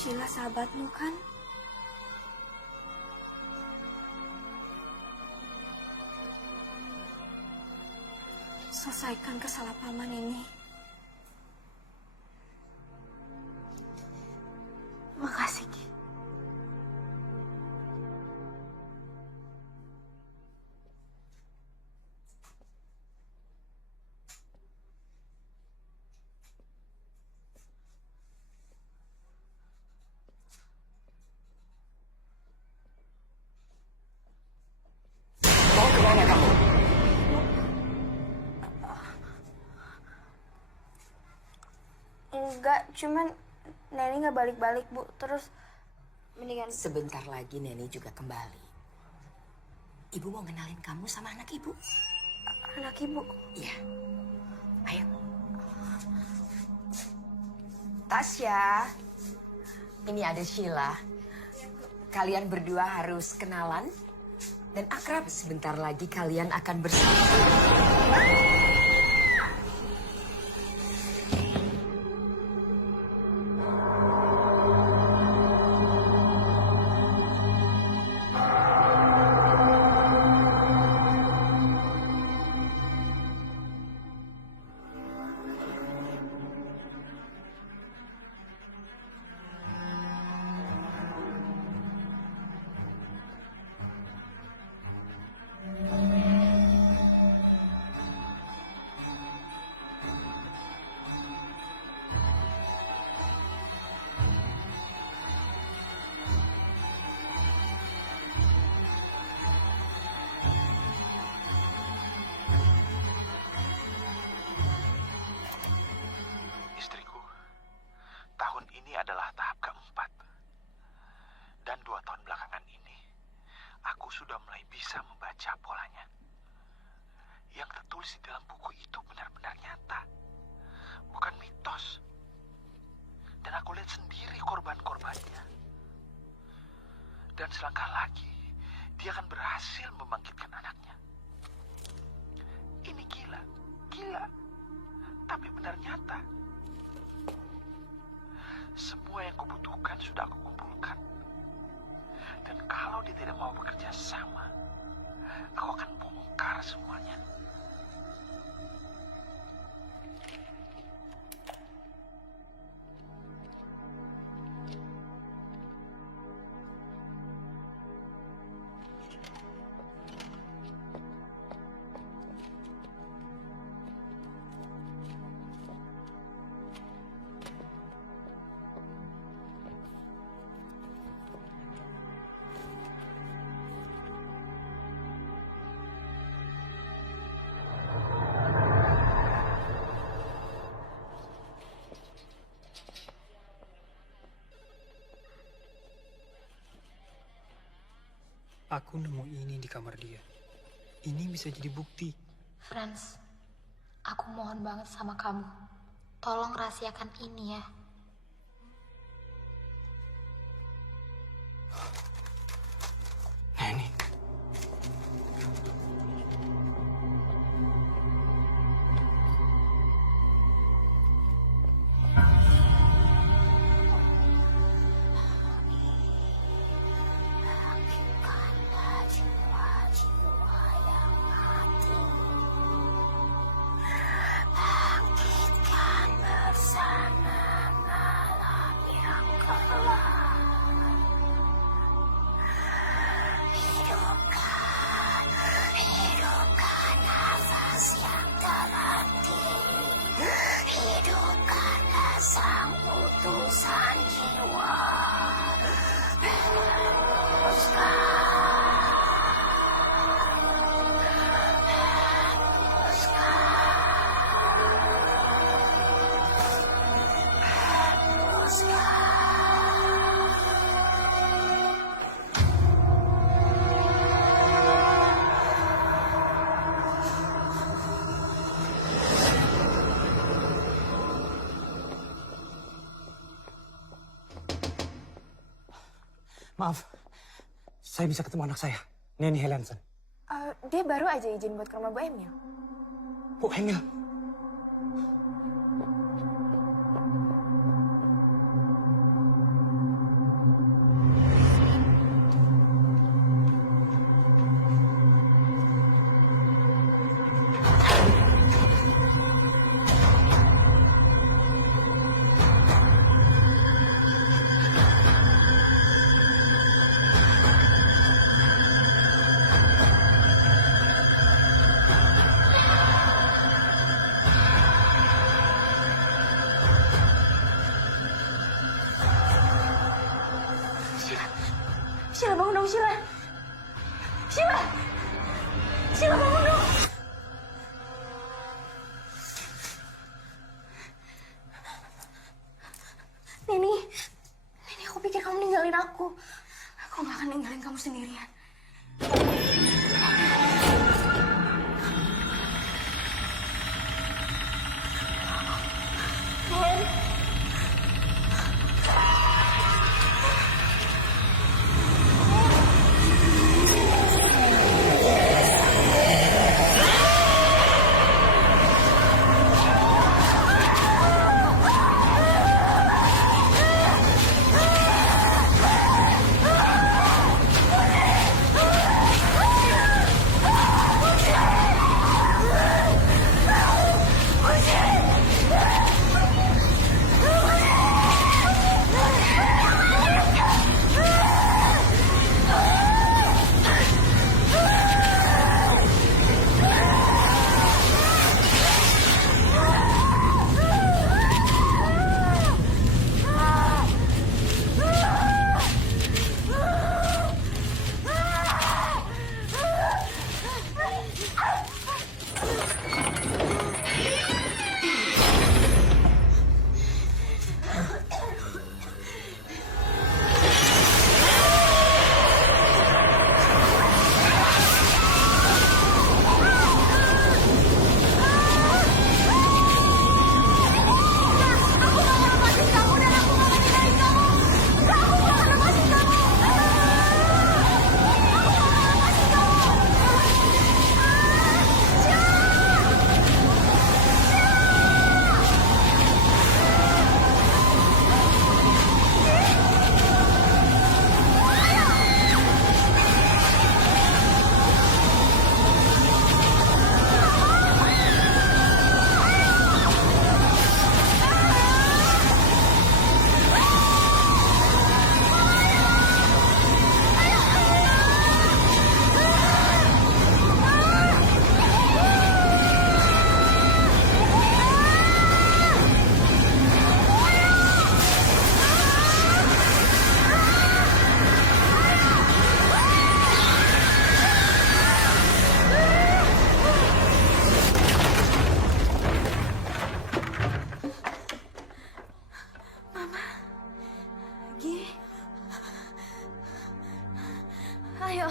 Sheila sahabatmu kan? Selesaikan kesalahpahaman ini. Makasih, Ki. Mau kemana kamu? Enggak, cuman Neni nggak balik-balik, Bu. Terus mendingan Sebentar lagi Neni juga kembali. Ibu mau kenalin kamu sama anak ibu. anak Ibu. Iya. Ayo. Tasya. Ini ada Sheila. Kalian berdua harus kenalan dan akrab. Sebentar lagi kalian akan bersama. Istriku, tahun ini adalah tahap keempat. Dan 2 tahun belakangan ini, aku sudah mulai bisa membaca polanya. Yang tertulis di dalam buku itu benar-benar nyata. Bukan mitos. Dan aku lihat sendiri korban-korbannya. Dan selangkah lagi, dia akan berhasil membangkitkan anaknya. Ini gila, gila. Tapi benar nyata. Semua yang kubutuhkan sudah aku kumpulkan. Dan kalau dia tidak mau bekerja sama, aku akan bongkar semuanya. Aku nemu ini di kamar dia. Ini bisa jadi bukti. Franz, aku mohon banget sama kamu. Tolong rahasiakan ini ya. Nah ini. Maaf, saya bisa ketemu anak saya, Neni Helenson. Dia baru aja izin buat ke rumah Bu Emil. Bu Emil. Sheila bangun dong, Sheila. Sheila! Sheila bangun dong. Neni, aku pikir kamu ninggalin aku. Aku gak akan ninggalin kamu sendirian. Ayo,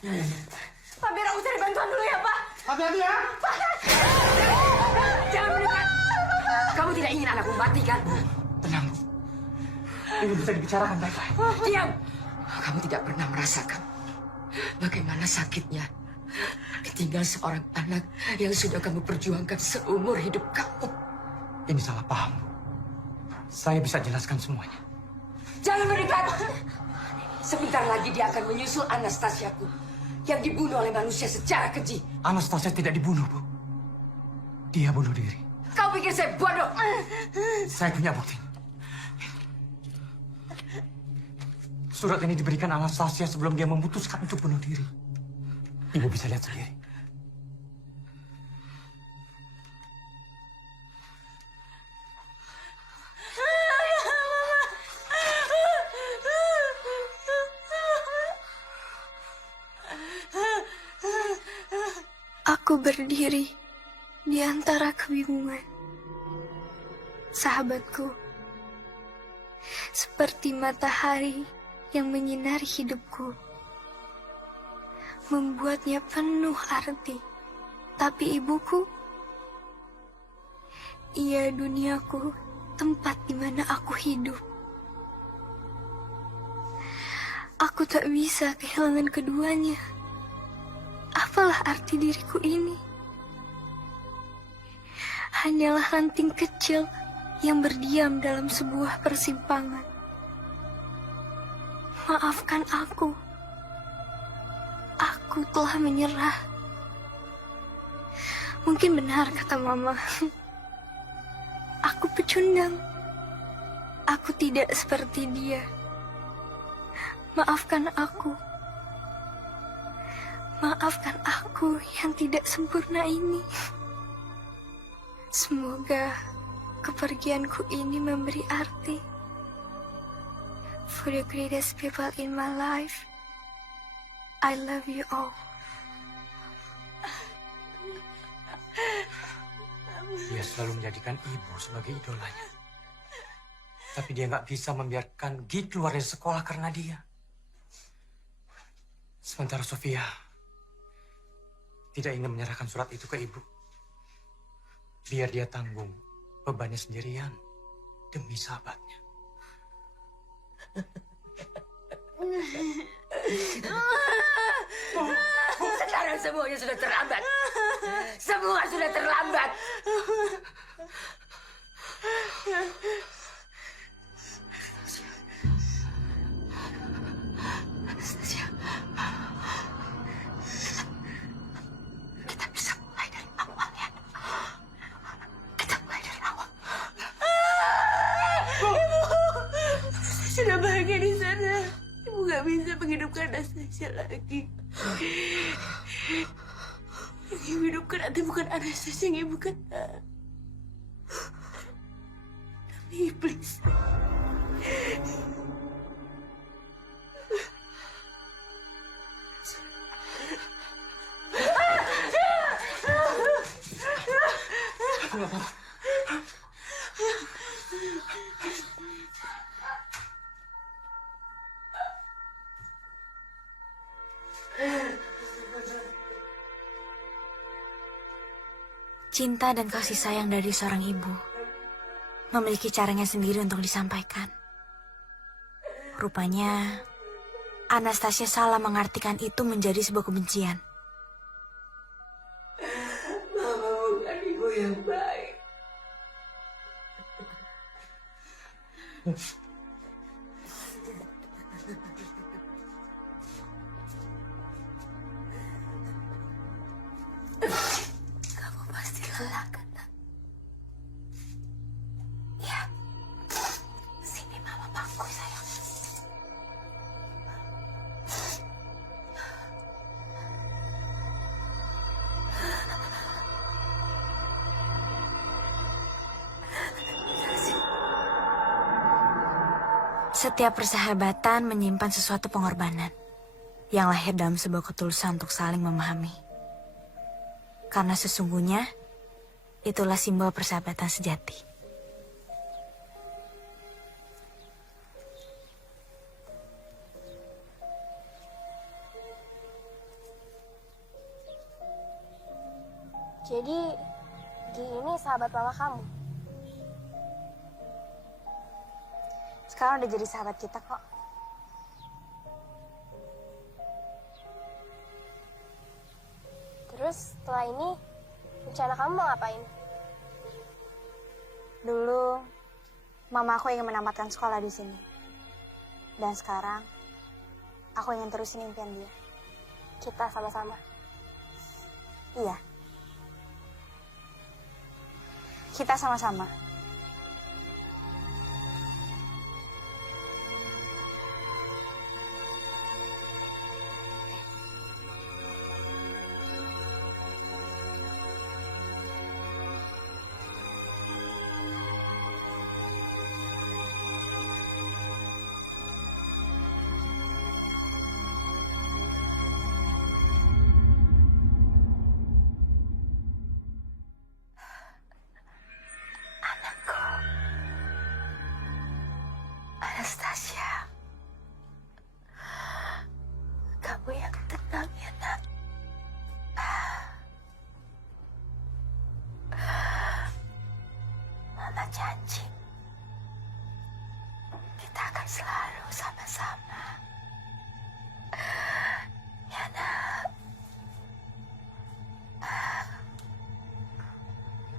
Pak, biar aku cari bantuan dulu ya, Pak. Hati-hati ya. Jangan mendekat. Kamu tidak ingin anakku mati, kan? Tenang, Bu. Ini bisa dibicarakan baik-baik. Diam. Kamu tidak pernah merasakan bagaimana sakitnya ditinggal seorang anak yang sudah kamu perjuangkan seumur hidup kamu. Ini salah paham, Bu. Saya bisa jelaskan semuanya. Jangan mendekat. Sebentar lagi dia akan menyusul Anastasiaku yang dibunuh oleh manusia secara keji. Anastasia tidak dibunuh, Bu. Dia bunuh diri. Kau pikir saya bodoh? Saya punya bukti. Surat ini diberikan Anastasia sebelum dia memutuskan untuk bunuh diri. Ibu bisa lihat sendiri. Aku berdiri di antara kebingungan. Sahabatku, seperti matahari yang menyinari hidupku, membuatnya penuh arti. Tapi ibuku, ia duniaku, tempat di mana aku hidup. Aku tak bisa kehilangan keduanya. Apalah arti diriku ini? Hanyalah ranting kecil yang berdiam dalam sebuah persimpangan. Maafkan aku. Aku telah menyerah. Mungkin benar kata Mama. Aku pecundang. Aku tidak seperti dia. Maafkan aku. Maafkan aku yang tidak sempurna ini. Semoga kepergianku ini memberi arti. For the greatest people in my life, I love you all. Dia selalu menjadikan ibu sebagai idolanya. Tapi dia nggak bisa membiarkan Gi keluar dari sekolah karena dia. Sementara Sofia tidak ingin menyerahkan surat itu ke ibu. Biar dia tanggung bebannya sendirian demi sahabatnya. Sekarang semuanya sudah terlambat. Semua sudah terlambat. Anastasia. Kita bisa mulai dari awal ya. Kita mulai dari awal. Ibu sudah bahagia di sana. Ibu gak bisa menghidupkan Anastasia lagi. Yang ibu hidupkan nanti bukan Anastasia yang ibu kenal. Tapi iblis. Cinta dan kasih sayang dari seorang ibu memiliki caranya sendiri untuk disampaikan. Rupanya, Anastasia salah mengartikan itu menjadi sebuah kebencian. Mama bukan ibu yang baik. Kamu pasti lelah, kan? Ya. Sini Mama bangku, sayang. Setiap persahabatan menyimpan sesuatu pengorbanan yang lahir dalam sebuah ketulusan untuk saling memahami. Karena sesungguhnya itulah simbol persahabatan sejati. Jadi, Gi ini sahabat mama kamu. Sekarang udah jadi sahabat kita kok. Terus setelah ini, rencana kamu mau ngapain? Dulu, mama aku ingin menamatkan sekolah di sini. Dan sekarang, aku ingin terusin impian dia. Kita sama-sama. Iya. Kita sama-sama. Anastasia, kamu yang tenang ya nak. Mama janji kita akan selalu sama-sama.